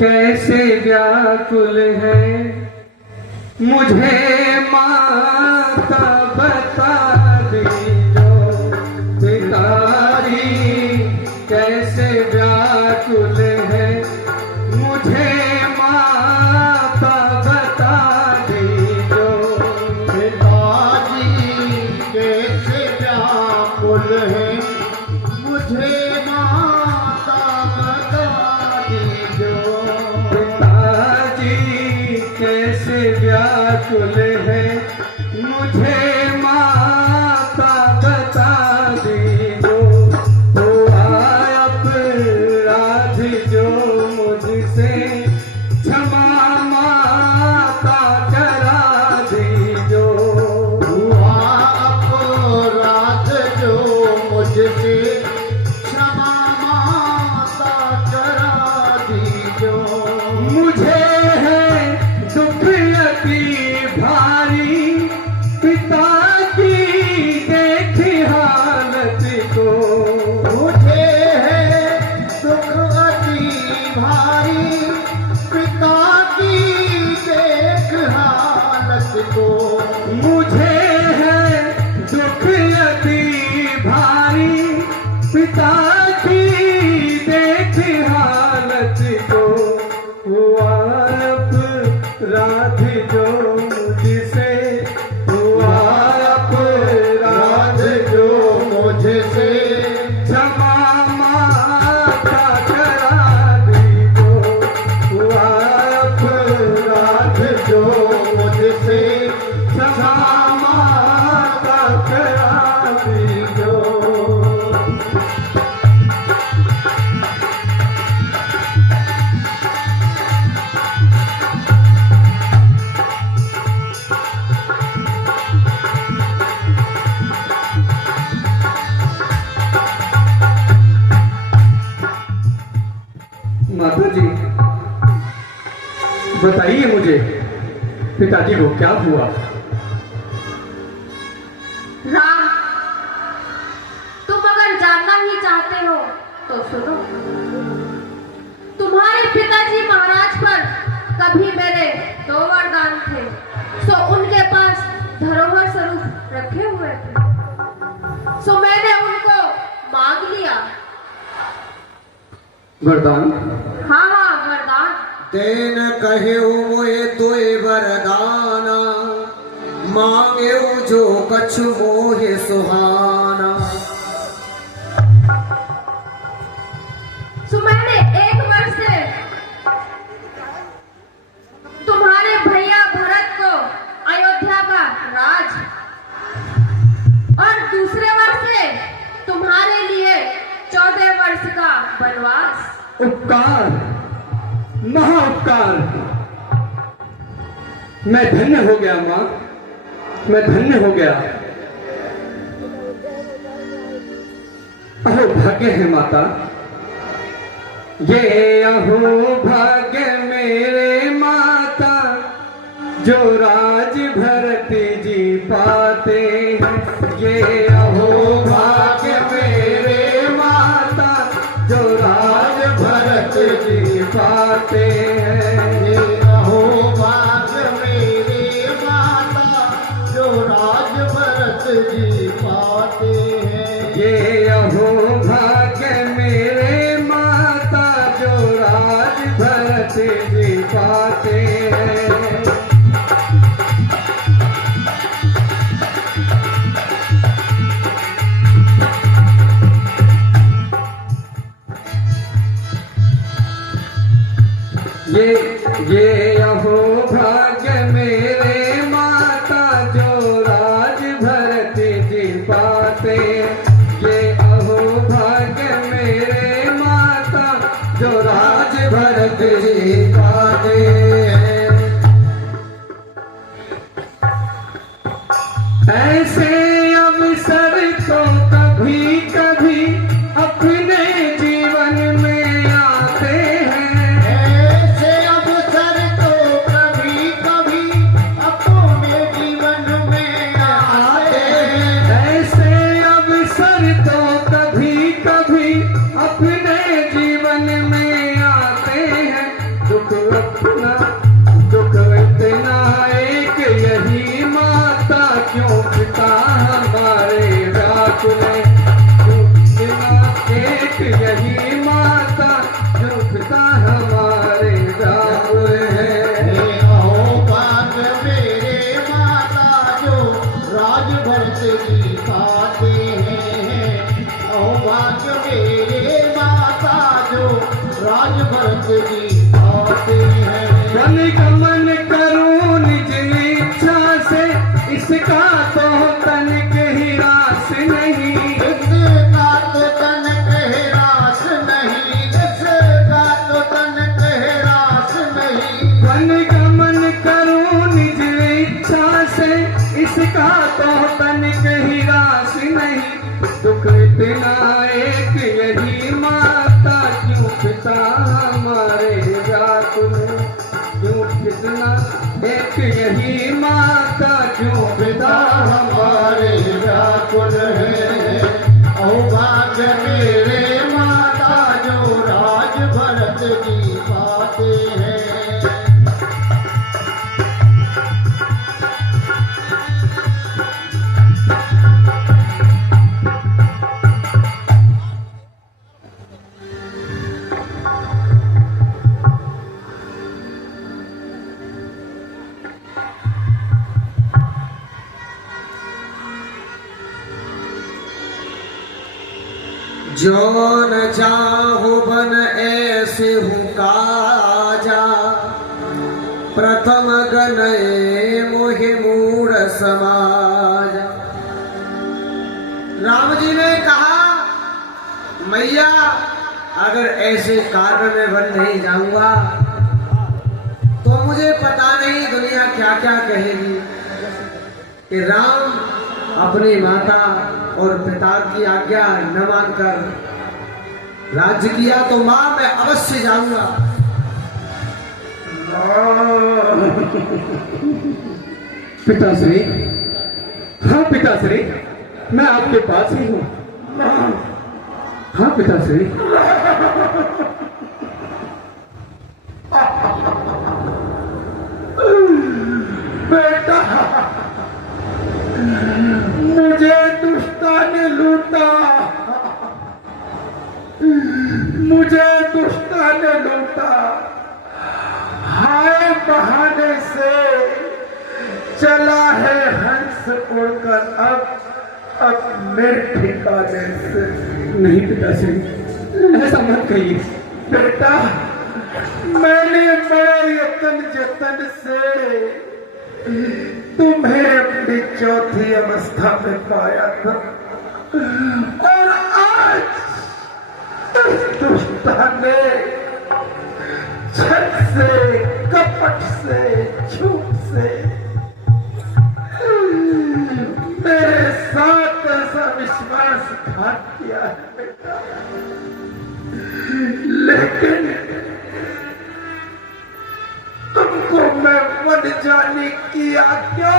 कैसे व्याकुल है मुझे माता बता दीजो पिताजी कैसे व्याकुल है मुझे माता बता दीजो पिताजी कैसे व्याकुल है मुझे माता बता दीजो पिताजी कैसे व्याकुल है मुझे माता बता दीजो हुआ अपराध जो मुझसे क्षमा माता करा दीजो हुआ अपराध जो मुझसे क्षमा माता करा दीजो मुझे है दुख अति भारी पिता की देख हालत को मुझे है दुख अति भारी पिता की देख हालत को मुझे है दुख अति भारी पिता की देख हालत को हुआ अपराध जो मुझसे हुआ अपराध जो मुझसे क्षमा माता करा दीजो हुआ अपराध जो मुझसे क्षमा माता करा दीजो माता जी बताइए मुझे पिताजी को क्या हुआ राम, तुम अगर जानना ही चाहते हो तो सुनो। तुम्हारे पिताजी महाराज पर कभी मेरे 2 वरदान थे, सो उनके पास धरोहर स्वरूप रखे हुए थे, सो मैंने उनको मांग लिया। वरदान हाँ हाँ, वरदान। तेन कहे मोए तोय वरदाना मांगे जो कछु मोहे सुहाना। सो मैंने 1 वर्ष से तुम्हारे भैया भरत को अयोध्या का राज, और दूसरे वर्ष से तुम्हारे लिए 14 वर्ष का वनवास। उपकार महा उपकार मैं धन्य हो गया माँ, मैं धन्य हो गया। अहो भाग्य है माता, ये अहो भाग्य मेरे माता जो राज भरत जी पाते हैं। ये अहो भाग्य मेरे माता जो राज भरत जी पाते हैं। ये अहो भाग्य मेरे माता जो राज भरत जी पाते हैं। ये अहो भाग्य मेरे माता जो राज भरत जी पाते हैं। ये अहो भाग्य मेरे माता जो राज भरत जी पाते। ये अहो भाग्य मेरे माता जो राज भरत जी पाते। ऐसे अवसर तो कभी कभी अपने जीवन में आते हैं। ऐसे अवसर तो कभी कभी अपने जीवन में आते हैं। ऐसे अवसर तो कभी कभी अपने जीवन में आते हैं। राज भरत जी आते हैं। वन गमन करूं निज इच्छा से, इसका तो तनिक ही रास नहीं। इसका तो तनिक ही रास नहीं, इसका तो तनिक ही रास नहीं। वन गमन करूं निज इच्छा से, इसका तो तनिक ही रास नहीं। दुख इतना एक यही माता, क्यों पिता हमारे व्याकुल। क्यों कितना एक यही माता, क्यों पिता हमारे व्याकुल है। ओ भाग्य मेरे माता जो राज भरत जी पाते हैं। जो न चाहु बन ऐसे हूँ काजा, प्रथम गनए मोहि मूढ़ समाज। राम जी ने कहा, मैया अगर ऐसे कार्य में बन नहीं जाऊंगा तो मुझे पता नहीं दुनिया क्या क्या कहेगी कि राम अपनी माता और पिता की आज्ञा न मानकर राज्य किया। तो मां मैं अवश्य जाऊंगा। पिताश्री, हाँ पिताश्री, मैं आपके पास ही हूँ। हाँ पिताश्री। बेटा मुझे दुष्टा ने लूटा, मुझे दुष्टा ने लूटा। हाय बहाने से चला है हंस उड़कर अब मेरे ठिकाने से। नहीं पिताश्री, ऐसा मत कहिए। बेटा मैंने बड़े यत्न जतन से तुम्हें अपनी चौथी अवस्था में पाया था, और आज इस दुष्टा ने छल से, कपट से, झूठ से मेरे साथ ऐसा विश्वासघात किया है बेटा। लेकिन तुमको मैं वन जाने की आज्ञा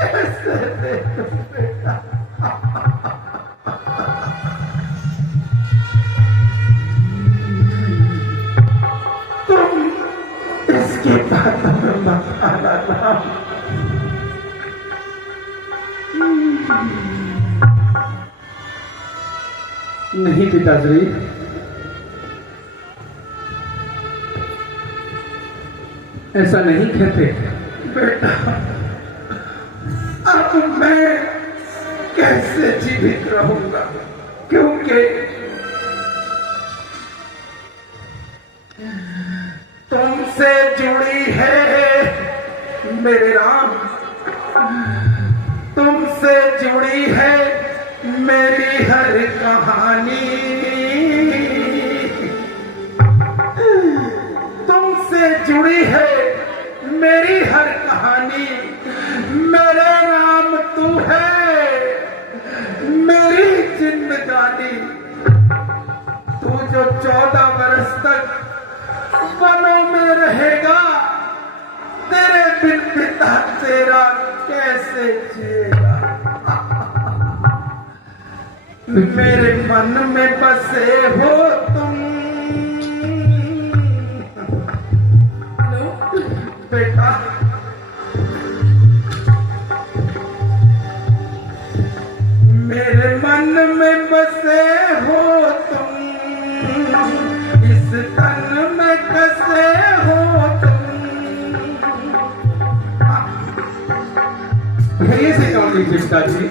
कैसे दे दूं बेटा। तुम इसकी बातों में मत आना ना। नहीं पिताश्री, ऐसा नहीं कहते। बेटा अब मैं कैसे जीवित रहूंगा, क्योंकि तुमसे जुड़ी है मेरे राम, तुमसे जुड़ी है मेरी हर कहानी। तुमसे जुड़ी है मेरी हर कहानी। मेरे राम तू है मेरी जिंदगानी। तू जो 14 बरस तक वनों में रहेगा, तेरे बिन पिता तेरा कैसे जिएगा। मेरे मन में बसे हो तुम बेटा। मेरे मन में बसे हो तुम, इस तन में कसे हो तुम। धैर्य से काम लीजिए पिताजी।